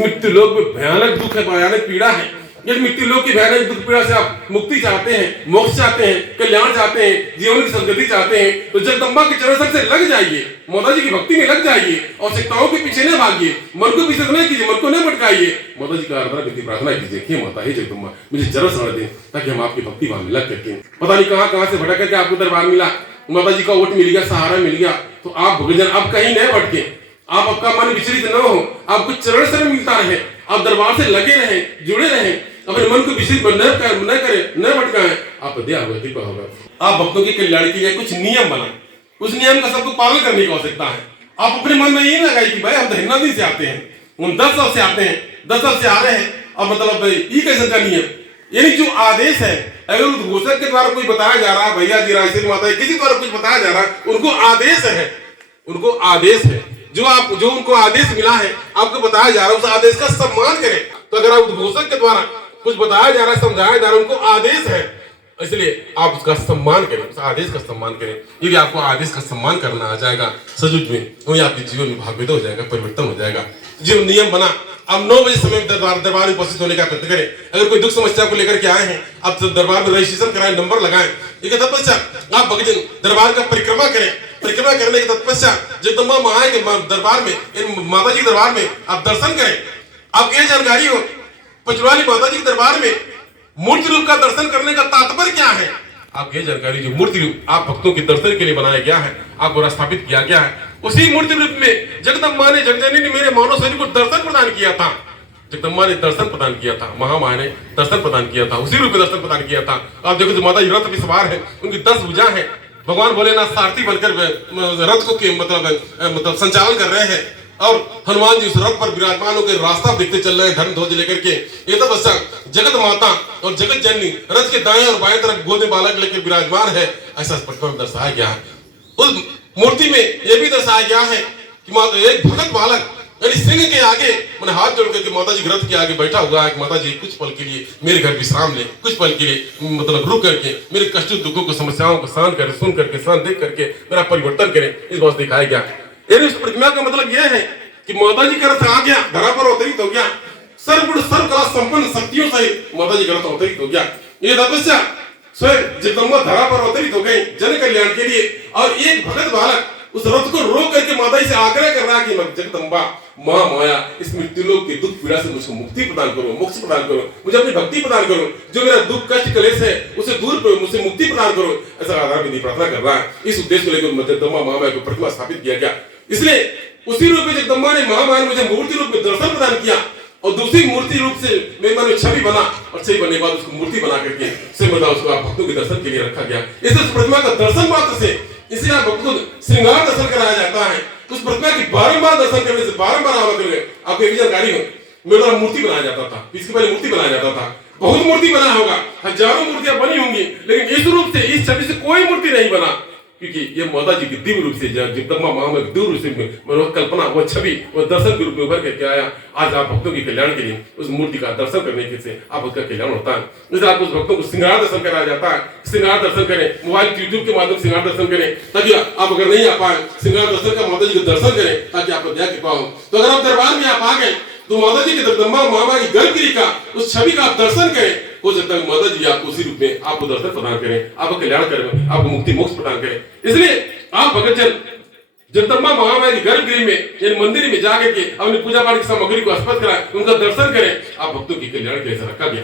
मृत्यु लोक में भयानक दुख है, भयानक पीड़ा है। यदि मृत्यु लोक की भयानक दुख पीड़ा से आप मुक्ति चाहते हैं, मोक्ष चाहते हैं, कल्याण चाहते हैं, जीवन की सदगति चाहते हैं, तो जगदम्बा के चरण सर से लग जाइए, माता जी की भक्ति में लग जाइए, आवश्यकताओं के पीछे न भागिए, मन को पीछे न कीजिए, मन को न भटकाइए, माता जी का आराधना करके प्रार्थना कीजिए कि माता ही जगदम्बा मुझे जरा शरण दें ताकि हम आपकी भक्ति भाव में लग करके पता नहीं कहां से भटक करके आपको दरबार मिला, माता जी का ओट मिल गया, सहारा मिल गया, तो आप भगजन अब कहीं न भटके, आप आपका मन विचलित न हो, आपको चरण शरण मिलता रहे, आप दरबार से लगे रहे, जुड़े रहे, अपने मन को विचलित न करें, न भटकाएं, आप दया होगा, कृपा होगा। आप भक्तों के कल्याण के लिए कुछ नियम बनाएं, उस नियम का सबको पालन करने की आवश्यकता है। आप अपने मन में ये लगाइए कि भाई हम हिन्ना दिन से आते हैं, हम 10 साल से आते हैं, 10 साल से आ रहे हैं, और मतलब ये कैसे का नियम, यानी जो आदेश है, अगर उद्घोषक के द्वारा कोई बताया जा रहा है, भैया जी राजश्री माता किसी द्वारा कुछ बताया जा रहा है, उनको आदेश है, उनको आदेश है, जो उनको आदेश मिला है, आपको बताया जा रहा है, उस आदेश का सम्मान करें। तो अगर आप उद्घोषक के द्वारा कुछ बताया जा रहा है, समझाया जा रहा है, उनको आदेश है, इसलिए आप उसका सम्मान करें, उस आदेश का सम्मान करें। यदि आपको आदेश का सम्मान करना आ जाएगा सजुज में, वही आपके जीवन में भाग्योदय हो जाएगा, परिवर्तन हो जाएगा। जो नियम बना, आप 9 बजे समय दरबार में उपस्थित होने का प्रयत्न करें। अगर कोई दुख समस्या को लेकर के आए हैं, आप दरबार में रजिस्ट्रेशन कराएं, नंबर लगाएं। इसके तत्पश्चात आप भक्तजन दरबार का परिक्रमा करें। परिक्रमा करने के तत्पश्चात जगदम्बा मां के दरबार में, माता जी दरबार में आप दर्शन करें। आपको यह जानकारी हो, पचवाली माता जी के दरबार में मूर्ति रूप का दर्शन करने का तात्पर्य क्या है, आप ये जानकारी, जो मूर्ति रूप आप भक्तों के दर्शन के लिए बनाया गया है, आपको स्थापित किया गया है, उसी मूर्ति रूप में जगदम्बा ने, जगजननी ने मेरे मानव शरीर को दर्शन प्रदान किया था। जगदम्बा ने दर्शन प्रदान किया था, महामाया ने दर्शन प्रदान किया था, उसी रूप में दर्शन प्रदान किया था। आप देखो जो माता जी रथ पे सवार है, उनकी 10 भुजा है, भगवान भोलेनाथ सारथी बनकर रथ को मतलब संचालन कर रहे हैं, और हनुमान जी उस रथ पर विराजमान होकर रास्ता देखते चल रहे हैं, धर्म ध्वज लेकर के। ये तब जगत माता और जगत जननी रथ के दाएं और बाएं तरफ गोद में बालक लेकर विराजमान है, ऐसा प्रतिमा में दर्शाया गया है। उस मूर्ति में यह भी दर्शाया गया है कि एक भगत बालक यानी सिंह के आगे मैंने हाथ जोड़ करके माता जी रथ के आगे बैठा हुआ है कि माता जी कुछ पल के लिए मेरे घर विश्राम ले, कुछ पल के लिए मतलब रुक करके मेरे कष्ट दुखों को, समस्याओं को शांत करें, सुन करके, शांत देख करके मेरा परिवर्तन करें। इस बात दिखाया गया। यानी उस प्रतिमा का मतलब यह है कि माता जी का रथ आ गया, धरा पर अवतरित हो गया, सर्वगुण सर्वकला संपन्न शक्तियों सहित माता जी का रथ अवतरित हो गया। ये तपस्या स्वयं जगदम्बा धरा पर अवतरित हो गई जन कल्याण के लिए, और एक भगत बालक उस रथ को रोक करके माता जी से आग्रह कर रहा है कि जगदम्बा मां माया इस मृत्यु लोक की दुख पीड़ा से मुझको मुक्ति प्रदान करो, मोक्ष प्रदान करो, मुझे अपनी भक्ति प्रदान करो, जो मेरा दुख कष्ट क्लेश है उसे दूर करो, मुझे मुक्ति प्रदान करो। ऐसा आधार विधि प्रार्थना कर रहा है। इस उद्देश्य को लेकर जगदम्बा महामाया को प्रतिमा स्थापित किया गया। इसलिए उसी रूप में जगदम्बा ने महामाया मुझे मूर्ति रूप में दर्शन प्रदान किया, और दूसरी मूर्ति रूप से मेरे मन में छवि बना, और छवि बनने के बाद उसको मूर्ति बना करके से मतलब उसको आप भक्तों के दर्शन के लिए रखा गया। इस प्रतिमा का दर्शन मात्र से इसे आप भक्तों श्रृंगार दर्शन कराया जाता है। उस प्रतिमा की बारंबार दर्शन करने से, बारंबार आवाज करने, आपको एक जानकारी हो, मेरे द्वारा मूर्ति बनाया जाता था, इसके पहले मूर्ति बनाया जाता था, बहुत मूर्ति बना होगा, हजारों मूर्तियां बनी होंगी, लेकिन इस रूप से, इस छवि से कोई मूर्ति नहीं बना, क्योंकि ये माता जी की दिव्य रूप से जगदम्बा महामाया के दिव्य रूप से कल्पना, वो छवि, वो दर्शन के रूप में उभर करके आया। आज आप भक्तों के कल्याण के लिए उस मूर्ति का दर्शन करने के से आप उसका कल्याण होता है। जैसे आप उस भक्तों को श्रृंगार दर्शन कराया जाता है, श्रृंगार दर्शन करें, मोबाइल यूट्यूब के माध्यम से श्रृंगार दर्शन करें, ताकि आप अगर नहीं आ पाए श्रृंगार दर्शन का माता जी को दर्शन करें, ताकि आपको दया कृपा हो। तो अगर आप दरबार में आप आ गए तो माता जी के जगदम्बा महामाया की गर्भगृह का उस छवि का आप दर्शन करें, हो सकता है माता जी आपको उसी रूप में आपको दर्शन प्रदान करें, आपको कल्याण करें, आपको मुक्ति मोक्ष प्रदान करें। इसलिए आप भक्तजन जगदम्बा महामाया की गर्भगृह में यानी मंदिर में जाकर के अपनी पूजा पाठ की सामग्री को अर्पित कराएं, उनका दर्शन करें, आप भक्तों की कल्याण के लिए रखा गया।